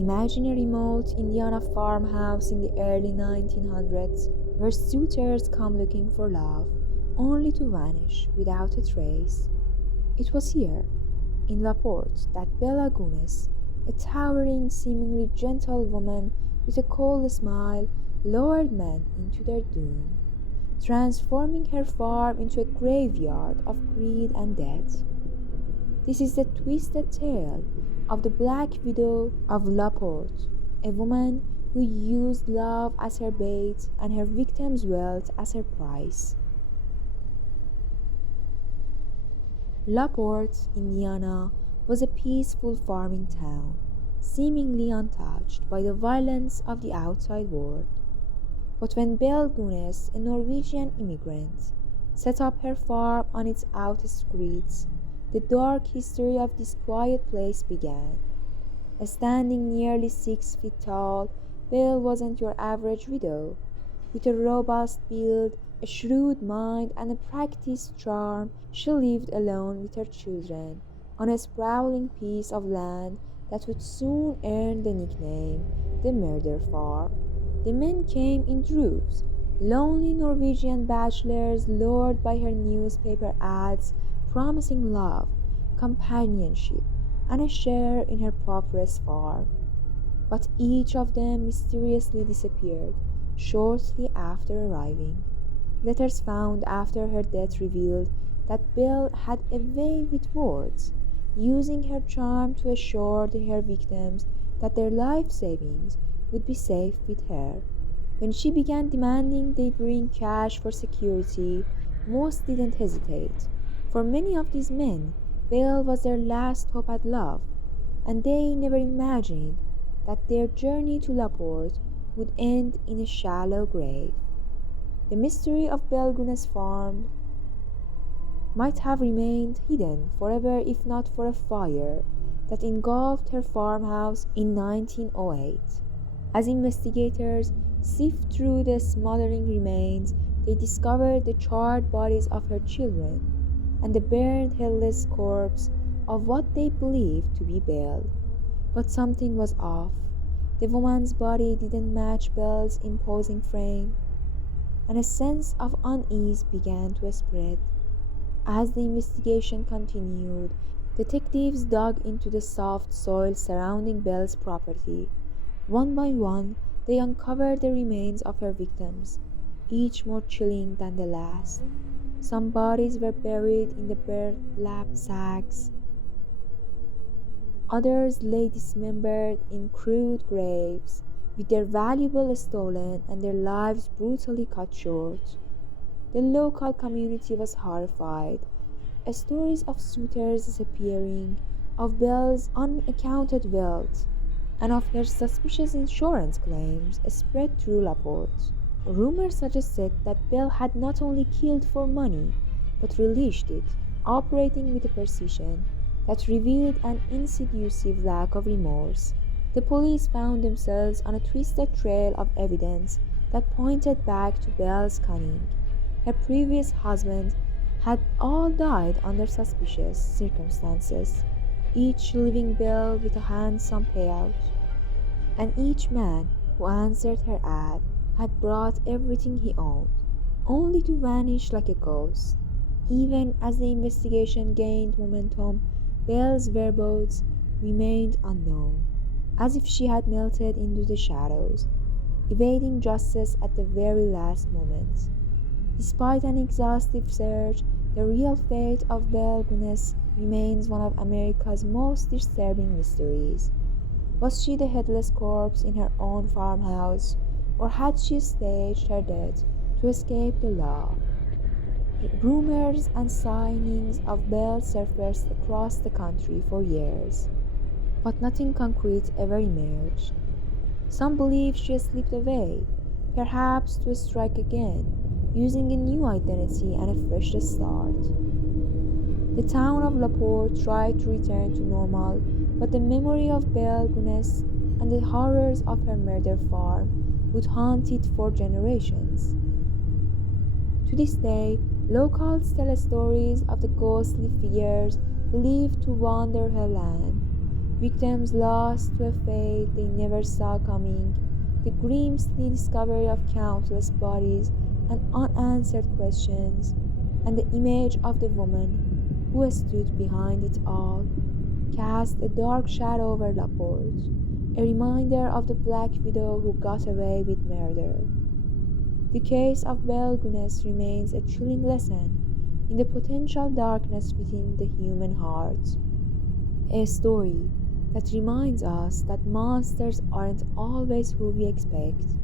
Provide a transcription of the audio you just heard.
Imagine a remote Indiana farmhouse in the early 1900s where suitors come looking for love, only to vanish without a trace. It was here, in La Porte, that Belle Gunness, a towering, seemingly gentle woman with a cold smile, lured men into their doom, transforming her farm into a graveyard of greed and death. This is the twisted tale of the Black Widow of La Porte, a woman who used love as her bait and her victims' wealth as her price. La Porte, Indiana, was a peaceful farming town, seemingly untouched by the violence of the outside world. But when Belle Gunness, a Norwegian immigrant, set up her farm on its outskirts, the dark history of this quiet place began. Standing nearly 6 feet tall, Belle wasn't your average widow. With a robust build, a shrewd mind, and a practiced charm, she lived alone with her children on a sprawling piece of land that would soon earn the nickname the Murder Farm. The men came in droves, lonely Norwegian bachelors lured by her newspaper ads promising love, companionship, and a share in her prosperous farm. But each of them mysteriously disappeared shortly after arriving. Letters found after her death revealed that Belle had a way with words, using her charm to assure her victims that their life savings would be safe with her. When she began demanding they bring cash for security, most didn't hesitate. For many of these men, Belle was their last hope at love, and they never imagined that their journey to La Porte would end in a shallow grave. The mystery of Belle Gunness' farm might have remained hidden forever if not for a fire that engulfed her farmhouse in 1908. As investigators sift through the smoldering remains, they discovered the charred bodies of her children and the burned headless corpse of what they believed to be Belle. But something was off. The woman's body didn't match Belle's imposing frame, and a sense of unease began to spread. As the investigation continued, detectives dug into the soft soil surrounding Belle's property. One by one, they uncovered the remains of her victims, each more chilling than the last. Some bodies were buried in the burlap sacks. Others lay dismembered in crude graves, with their valuables stolen and their lives brutally cut short. The local community was horrified. Stories of suitors disappearing, of Belle's unaccounted wealth, and of her suspicious insurance claims spread through La Porte. Rumors suggested that Belle had not only killed for money, but relished it, operating with a precision that revealed an insidious lack of remorse. The police found themselves on a twisted trail of evidence that pointed back to Belle's cunning. Her previous husband had all died under suspicious circumstances, each leaving Belle with a handsome payout, and each man who answered her ad had brought everything he owned, only to vanish like a ghost. Even as the investigation gained momentum, Belle's whereabouts remained unknown, as if she had melted into the shadows, evading justice at the very last moment. Despite an exhaustive search, the real fate of Belle Gunness remains one of America's most disturbing mysteries. Was she the headless corpse in her own farmhouse, or had she staged her death to escape the law? Rumors and sightings of Belle surfaced across the country for years, but nothing concrete ever emerged. Some believe she slipped away, perhaps to strike again, using a new identity and a fresh start. The town of La Porte tried to return to normal, but the memory of Belle Gunness and the horrors of her murder farm would haunt it for generations. To this day, locals tell stories of the ghostly figures believed to wander her land, Victims lost to a fate they never saw coming, the grisly discovery of countless bodies and unanswered questions, and the image of the woman who stood behind it all cast a dark shadow over Laporte, a reminder of the Black Widow who got away with murder. The case of Belle Gunness remains a chilling lesson in the potential darkness within the human heart, a story that reminds us that monsters aren't always who we expect,